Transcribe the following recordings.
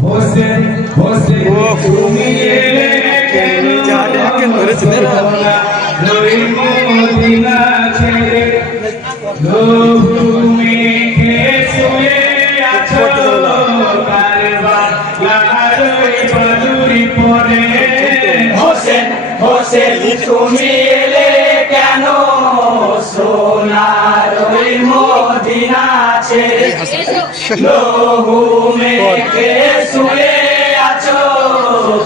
হোসেন হোসেন তুমি এলে কেন নই মদিনা ছেড়ে তুমি শুয়ে আছো কারবালার বালুরি পরে হোসেন হোসেন তুমি এলে কেন সোনার ওই মদিনা ছেড়ে লহু মেখে শুয়ে আছো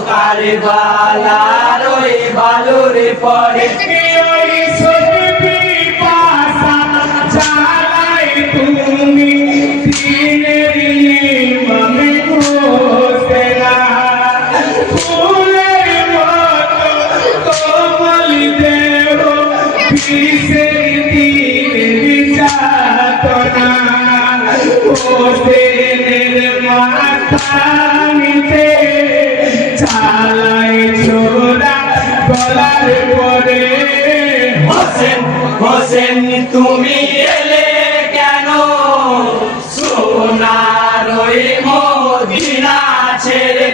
কারবালার ওই বালুর পরে ওই সজবি পাশা চালাই তুমি দিনের ইমামে হোসেনা ফুলের মতো কোমল দেহ বিষের দিনের যাতনা হোসেনের মাথা নিতে চালাই ছোড়া গলার পরে হোসেন হোসেন তুমি এলে কেন সোনার ওই মদিনা ছেড়ে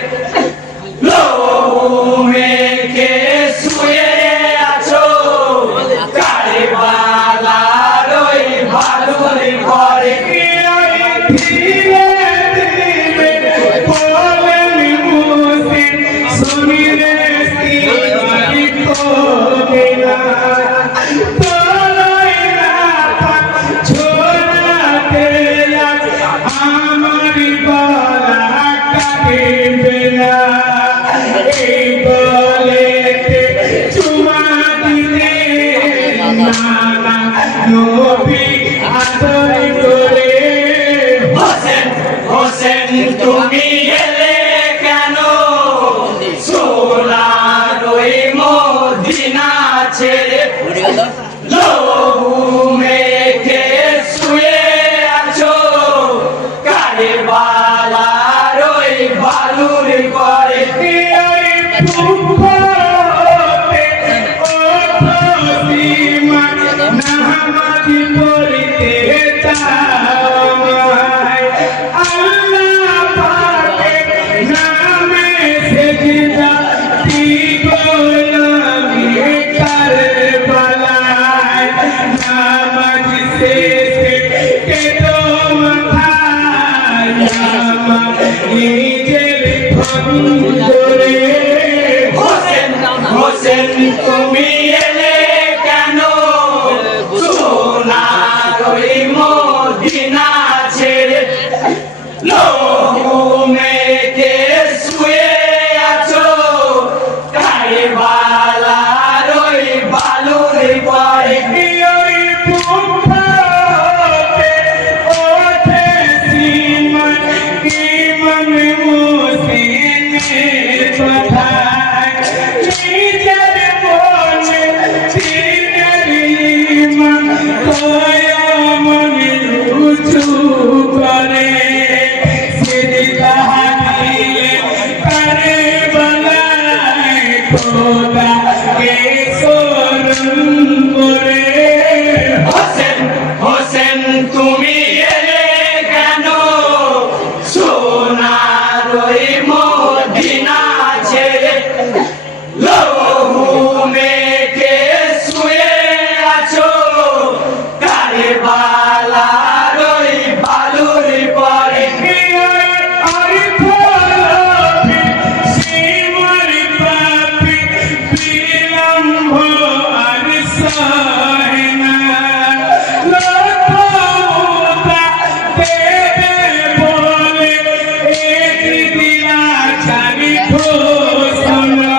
লহু মেখে শুয়ে আছো কারবালার ওই বালুর পরে ধীরে ধীরে বলেন হোসেন শুনিলে সিমারি কবে না তোলাই রাত ছোড়াতে আমার গলা কাটিবে না এই বলেতে চুমা দিলে নানা নবী আদর করে হোসেন হোসেন তুমি এলে কেন সোনার ওই মদিনা ছেড়ে লহু মেখে শুয়ে আছো কারবালার ওই বালুর পরে ওই ফুফতে ওঠো নামাজি পড়িতে চাওয়ায় আল্লাহ পাকের নামে সেজদা দিব আমি কারবালায় নামাজ শেষে কেঁদো মাথায় আমার নিজের ভঙ্গুরে হোসেন হোসেন তুমি এলে কেন সোনার ওই মদিনা ছেড়ে লহু মেখে শুয়ে আছো কারবালার ওই বালুর পরে ওই ফুফতে ওঠে সিমান ইমান হোসেনের কথায় নিজের মনে দিনের ইমান মনে উঁচু করে সিজদা দিলে কারবালায় খোদাকে স্মরণ করে হোসেন হোসেন তুমি এলে কেন সোনার ওই মদিনা ছেড়ে লহু মেখে শুয়ে আছো কারবালার ওই বালুর পরে সীমার পাপি বিলম্ব আর সহে না লতা দেবে বলে এক দিলা ছাড়ি ঘোষণা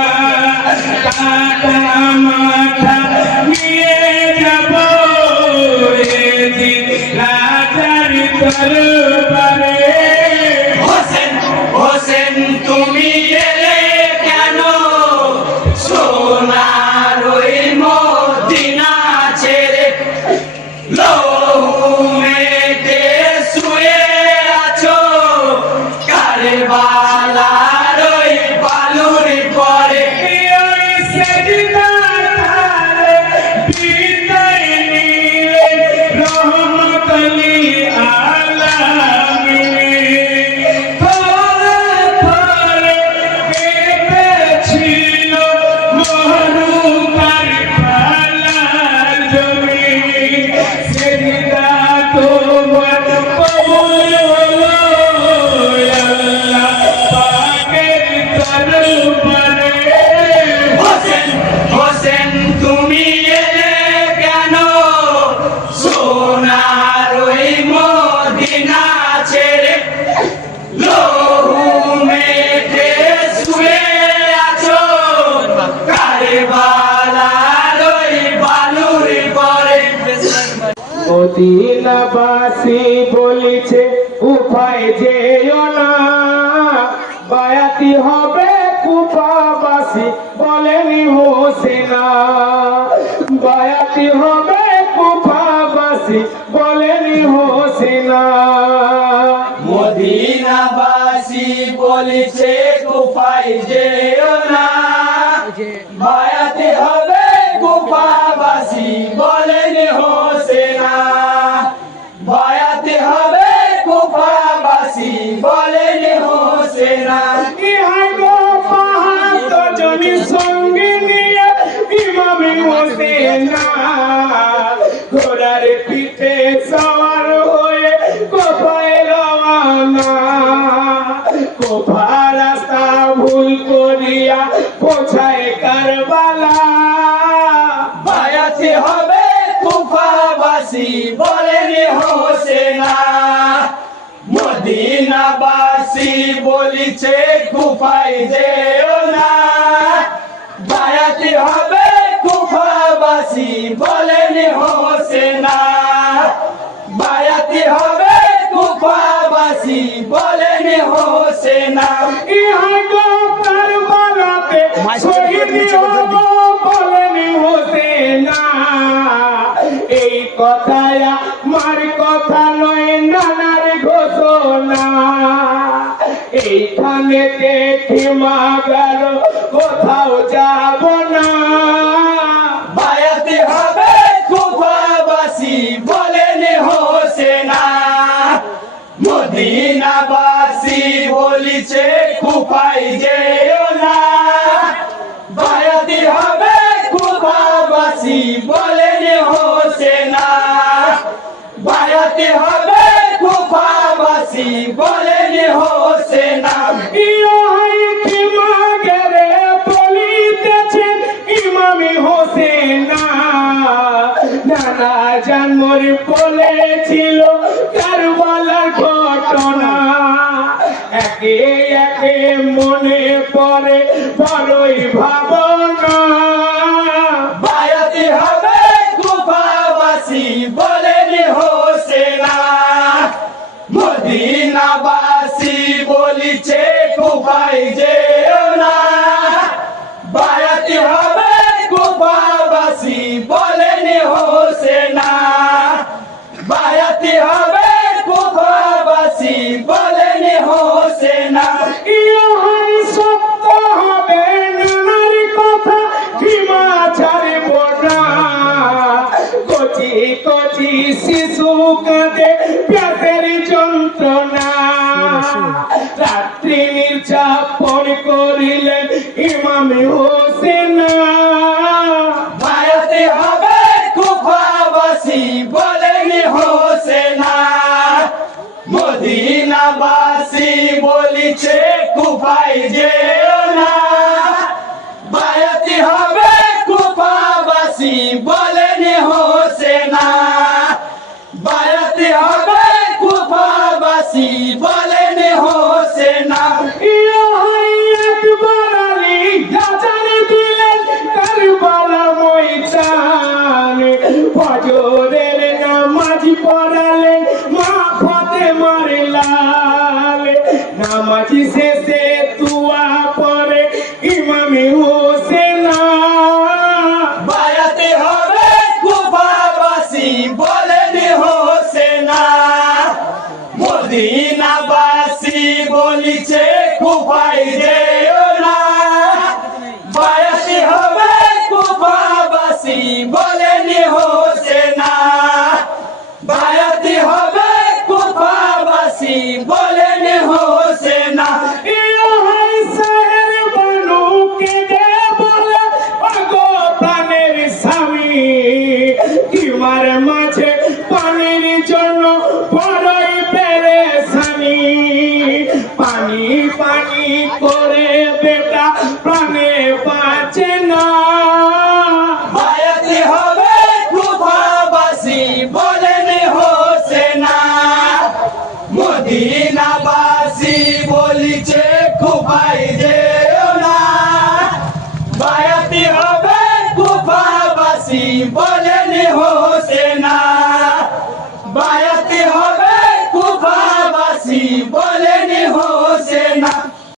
কাটা মাথা নিয়ে যাব রাজার দরবারে হোসেন হোসেন তুমি এলে কেন সোনার ওই মদিনা ছেড়ে লহু মেখে শুয়ে আছো কারবালার ওই বালুর পরে ওই সেজদা বিদায় নিলে রহমত লিল আলামিন মদিনাবাসী বলিছে উপায় যেও না, বায়াতি হবে কুফাবাসী বলেনি হোসেনা, বায়াতি হবে কুফাবাসী বলেনি হোসেনা। মদিনাবাসী বলেছে কুফায় যেও না, বায়াতে হবে কুফাবাসী বলেন হোসেনা, বায়াতে হবে কুফাবাসী বলেন হোসেনা। ইহাই গো পাহাড় জনি সঙ্গে নিয়ে ইমামে হোসেনা, ঘোড়ার পিঠে সওয়ার হয়ে কোফায় রওয়ানা, কোফা রাস্তা ভুল করিয়া পৌঁছায় কারবালা, বায়াতে হবে কুফাবাসী বলেন হোসেনা, মদিনাবাসী বলিছে কুফায় যেও না, বায়াতে হবে কুফাবাসী বলেন হোসেনা, বায়াতে হবে কুফাবাসী বলেন হোসেনা। ইহাই গো কারবালাতে শহীদ হব বলেনি হোসেনা, এই কথায় আমার কথা নয় নানার ঘোষণা, এইখানে দেখি মা গেল কোথাও যাব না, বায়াতে হবে কুফাবাসী বলেন হোসেনা, মদিনাবাসী বলিছে কুফায় যেও না, বায়াতে হবে কুফাবাসী বলেন হোসেনা, বায়াতে হবে কুফাবাসী বলেন হোসেনা। ইহাই কি মা গেলে বলিতেছেন ইমামে হোসেনা, নানা জন্মর বলেছিল কারবালার ঘটনা, একে একে মনে পড়ে বড়ই ভাবনা, বায়াতে হবে কুফাবাসী বলেন হোসেনা, মদিনাবাসী বলিছে কুফায় যেও না, বায়াতে হবে কুফাবাসী বলেন হোসেনা, বায়াতে হবে কুফাবাসী বলেন হোসেনা। ইহাই সত্য হবে নানার কথা ক্ষমা ছাড়ব না, কচি কচি শিশু কাঁদে প্যাসের যন্ত্রণা, রাত্রি নির্যাপন করিলেন ইমামে হোসেনা, বায়াতে হবে কুফাবাসী বলেন হোসেনা, মদিনাবাসী বলিছে কুফায় যেও না, বায়াতে হবে কুফাবাসী বলেন হোসেনা, বায়াতে হবে কুফাবাসী বলেন হোসেনা। ইহাই একবার আলী গাজার দিলেন কারবালা ময়দানে, ফজরের নামাজ পড়ালেন মা ফাতেমার লাল, নামাজ শেষে দুয়া পড়ে ইমামে হোসেনা, বায়াতে হবে কুফাবাসী বলেন হোসেনা, মদিনাবাসী বলিছে কুফায় যেও না, বায়াতে হবে কুফাবাসী বলেন হোসেনা, বায়াতে হবে কুফাবাসী বলেন হোসেনা। ইহাই শহর বানু কেঁদে বলে ওগো প্রাণের স্বামী, তোমার মাঝে পানির জন্য বড়ই পেরেশানি, পানি পানি করে বেটা প্রাণে বাঁচে না, বায়াতে হবে কুফাবাসী বলেন হোসেনা, মদিনাবাসী বলিছে কুফায় যেও না, বায়াতে হবে কুফাবাসী বলেন হোসেনা।